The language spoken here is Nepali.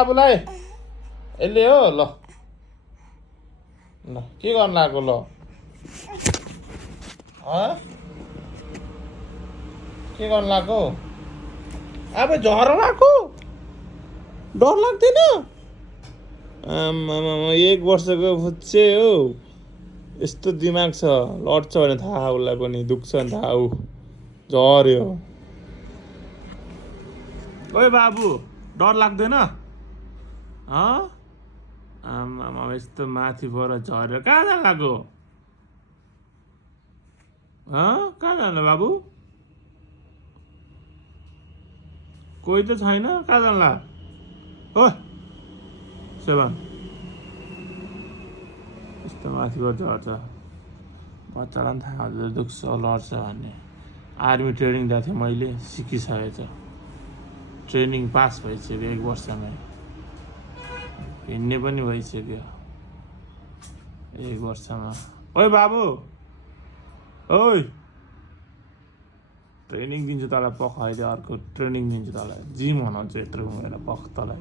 बाबुलाई यसले हो ल ल के गर्नु लाग्यो ल के गर्नु लाग्यो अब झर लाग्यो डर लाग्दैन आमा 1 वर्षको फुच्चे हो यस्तो दिमाग छ लड्छ भने थाहा उसलाई पनि दुख्छ भने थाहा ऊ झर्यो ओए बाबु डर लाग्दैन आमा यस्तो माथि पर झर्यो कहाँ जानु लाग्यो कहाँ जानु बाबु कोही त छैन कहाँ जानु ला ओ सेवन यस्तो माथि पर झर्छ बच्चालाई पनि थाहा हुन्छ दुख्छ लड्छ भन्ने आर्मी ट्रेनिङ दिएको थिएँ मैले सिकिसकेछ ट्रेनिङ पास भइसक्यो 1 वर्षमै हिँड्ने पनि भइसक्यो 1 वर्षमा ओइ बाबु ओइ ट्रेनिङ दिन्छु तँलाई पख अहिले अर्को ट्रेनिङ दिन्छु तँलाई जिम हनाउँछु यत्रो गएर पख तँलाई